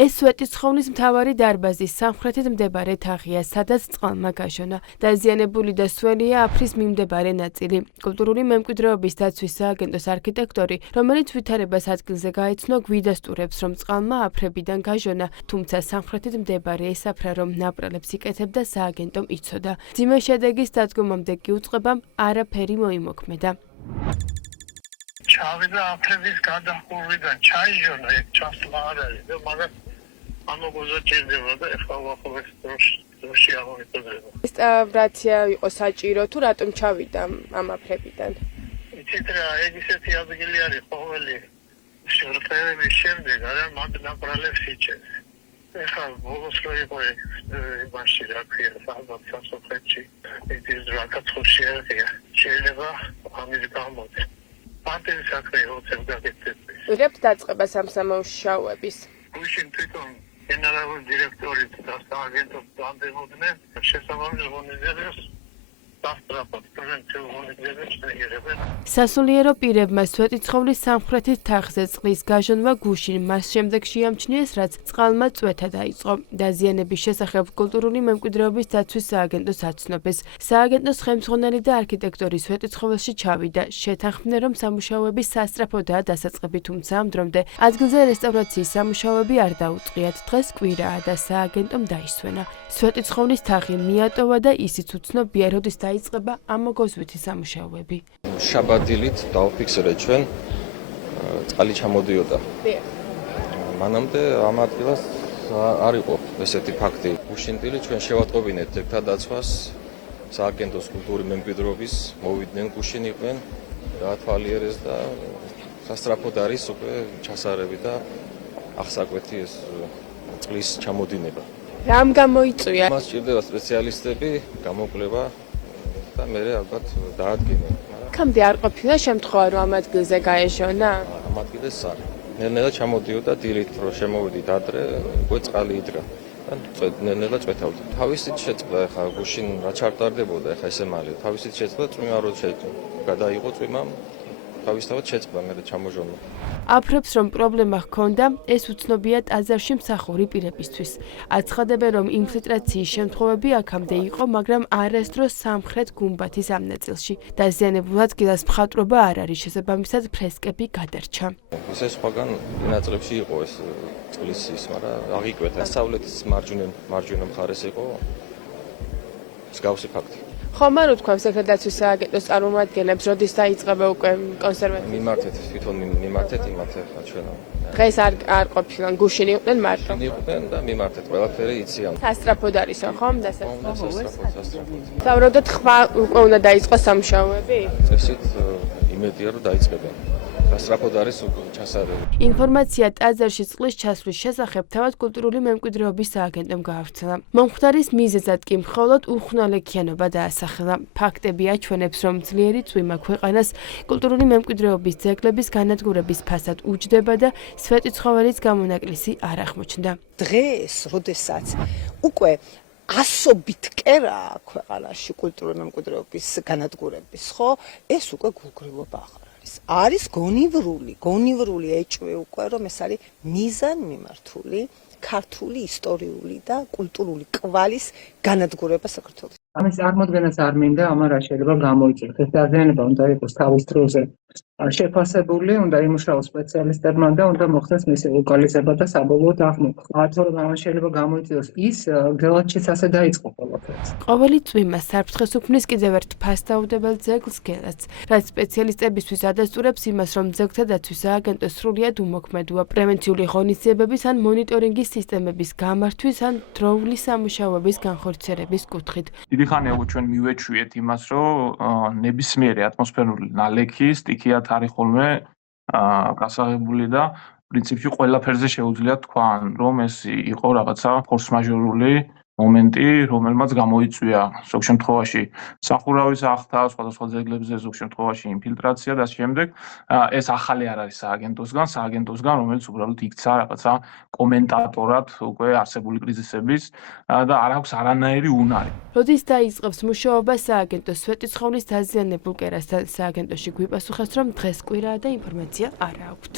ეს სვეტიცხოვლის მთავარი დარბაზის სამხრეთით მდებარე თაღია, სადაც წყალმა გაშონა. დაზიანებული და სველია აფრის მიმდებარე ნაწილი. კულტურული მემკვიდრეობის დაცვის სააგენტოს არქიტექტორი, რომელიც ვითარებას ადგილზე გაეცნო, გვიდასტურებს, რომ წყალმა აფრებიდან გაშონა, თუმცა სამხრეთით მდებარე ეს აფრა, რომ ნაპრალებს იკეთებდა, სააგენტომ იცოდა. მძიმე შედეგის დადგომამდე კი უწყებამ არაფერი მოიმოქმედა. ჩავიდა აფრების გადახურვიდან ჩაიჟონა ეს ჩასვლა არ არის და მაგას ამოგოზე ჭირდება და ეხლა უახლოეს დროში აღმოიფრინდება. რესტავრაცია იყო საჭირო თუ რატომ ჩავიდა ამ აფრებიდან? იცით რა, ეგ ისეთი ადგილი არის ყოველი შეფერების შემდეგ არა მათ ნაპრალებს იჭერს. ეხლა ბოლოს რო იყო იმაში რა ქვია ალბათ სასოფლეთში ეს რაკაცხოვში არია შეიძლება ამის გამოდი. პანტელი საქმე როცებ გაგეთებს. ვიღებთ დაწყებას ამ სამუშაოების? გუშინ თვითონ გენერალური დირექტორი და სააგენტო დამდებოდნენ შესაბამის ღონისძიებას დასწრაფად პრევენციულ ღონისძიებას შეიერებენ. სასულიერო პირებმა სვეტიცხოვლის სამხრეთით თაღზე წყლის გაშონება გუშინ მას შემდეგ შეამჩნიეს, რაც წყალმა წვეთა დაიწყო. დაზიანების შესახებ კულტურული მემკვიდრეობის დაცვის სააგენტოს აცნობეს. სააგენტოს ხელმძღვანელი და არქიტექტორი სვეტიცხოველში ჩავიდა. შეთანხმდნენ, რომ სამუშაოები სასწრაფოდაა დასაწყები, თუმცა ამ დრომდე ადგილზე რესტავრაციის სამუშაოები არ დაუწყიათ. დღეს კვირაა და სააგენტომ დაისვენა. სვეტიცხოვლის თაღი მიატოვა და ისიც უცნობია, როდის დაიწყება ამოგოზვითი სამუშაოები. შაბათდილით დავფიქსირეთ ჩვენ წყალი ჩამოდიოდა. მანამდე ამ ადგილას არ იყო ესეთი ფაქტი. უშინდილი ჩვენ შევატყობინეთ ძეგლთა დაცვას, სააგენტოს კულტურული მემკვიდრეობის მოვიდნენ გუშინ იყვნენ, გაათვალიერეს და სასწრაფოდ არის უკვე ჩასარევი და აღსაკვეთი ეს წყლის ჩამოდინება. რამ გამოიწვია? მას სჭირდება სპეციალისტები, გამოკვლევა და მე ალბათ დაადგინე. კამდე არ ყოფილა შემთხვევა, რომ ამ ადგილზე გაეჟონა? ამ ადგილას არის. ნელ-ნელა ჩამოდიოდა დილით, რომ შემოვიდით ადრე, უკვე წყალი იდგა. და ნელ-ნელა წვეთავდა. თავისით შეწყდა ხა გუშინ რა ჩარტარდებოდა ხა ესე მალე. თავისით შეწყდა წვიმა რო გადაიღო წვიმამ. თავისთავად შეწყდა მე ჩამოჟონა. აფრებს რომ პრობლემა ჰქონდა, ეს უცნობია ტაძარში მსახური პირებისთვის. აცხადებენ, რომ ინფილტრაციის შემთხვევები აქამდე იყო, მაგრამ არასდროს სამხრეთ გუმბათის ამ ნაწილში. დაზიანებულ ადგილას მხატვრობა არ არის, შესაბამისად ფრესკები გადარჩა. ისე სხვაგან ნაწილებში იყო ეს წყლის ის, მაგრამ აღიკვეთა. დასავლეთის მარჯვენა მხარეს იყო მსგავსი ფაქტი. ხომ არ უთქვამს ახლა დაცვის სააგენტოს წარმომადგენლებს, როდის დაიწყება უკვე კონსერვაცია? მიმართეთ, თვითონ მიმართეთ იმათ ახლა ჩვენ. დღეს არ ყოფილან, გუშინ იყვნენ მარტო. იყვნენ და მიმართეთ, ყველაფერი იციან. სასწრაფოდ არისო, ხომ? სასწრაფოდ. საუბრობთ, ხმა უკვე უნდა დაიწყოს სამუშაოები? წესით იმედია რომ დაიწყებენ. სასწრაფოდ არის ჩასარევი. ინფორმაცია ტაძარში წყლის ჩასვლის შესახებ თავად კულტურული მემკვიდრეობის სააგენტომ გაავრცელა. მომხდარის მიზეზად კი მხოლოდ უხნალექიანობა დაასახელა. ფაქტები აჩვენებს, რომ ძლიერი წვიმა ქვეყანას კულტურული მემკვიდრეობის ძეგლების განადგურების ფასად უჯდება და სვეტიცხოვლის გამონაკლისი არ აღმოჩნდა. დღეს, როდესაც უკვე ასობით კერა ქვეყანაში კულტურული მემკვიდრეობის განადგურების, ხო, ეს უკვე გულგრილობა არის გონივრული ეჭვი უკვე, რომ ეს არის მიზანმიმართული ქართული ისტორიული და კულტურული კვალის განადგურება საქართველოს. ამის წარმოდგენაც არ მინდა, ამან რა შეიძლება გამოიწვიოს. ეს დაზიანება უნდა იყოს თავის დროზე შეფასებული, უნდა იმუშაოს სპეციალისტებმა და უნდა მოხდეს მისი ლოკალიზება და საბოლოოდ აღმოჩნდა. თორემ ამან შეიძლება გამოიწვიოს ის, გელათშიც ასე დაიწყო ყველაფერს. ყოველი წვიმა საფრთხეს უქმნის კიდევ ერთ ფასდაუდებელ ძეგლს გელათს, რაც სპეციალისტებისთვის ადასტურებს იმას, რომ ძეგლთა დაცვის სააგენტო სრულიად უმოქმედოა პრევენციული ღონისძიებების ან მონიტორინგის სისტემების გამართვის ან დროული სამუშაოების განხორციელების კუთხით. დიდი ხანია უკვე ჩვენ მივეჩვიეთ იმას, რომ ნებისმიერი ატმოსფერული ნალექი სტიქიათ არის ხოლმე გასაღებული და პრინციპში ყველაფერზე შეუძლია თქვა, რომ ეს იყო რაღაცა ფორს-მაჟორული მომენტი, რომელმაც გამოიწვია ზოგ შემთხვევაში სახურავის ახთა, სხვადასხვა ძეგლებზე ზოგ შემთხვევაში ინფილტრაცია და შემდეგ ეს ახალი არ არის სააგენტოსგან, რომელიც უბრალოდ იქცა რაღაცა კომენტატორად უკვე არსებული კრიზისების და არ აქვს არანაირი უნარი. როდის დაიწყებს მუშაობა სააგენტოს სვეტიცხოვლის დაზიანებულ კერასთან? სააგენტოში გვიპასუხეს, რომ დღეს კვირაა და ინფორმაცია არ აქვთ.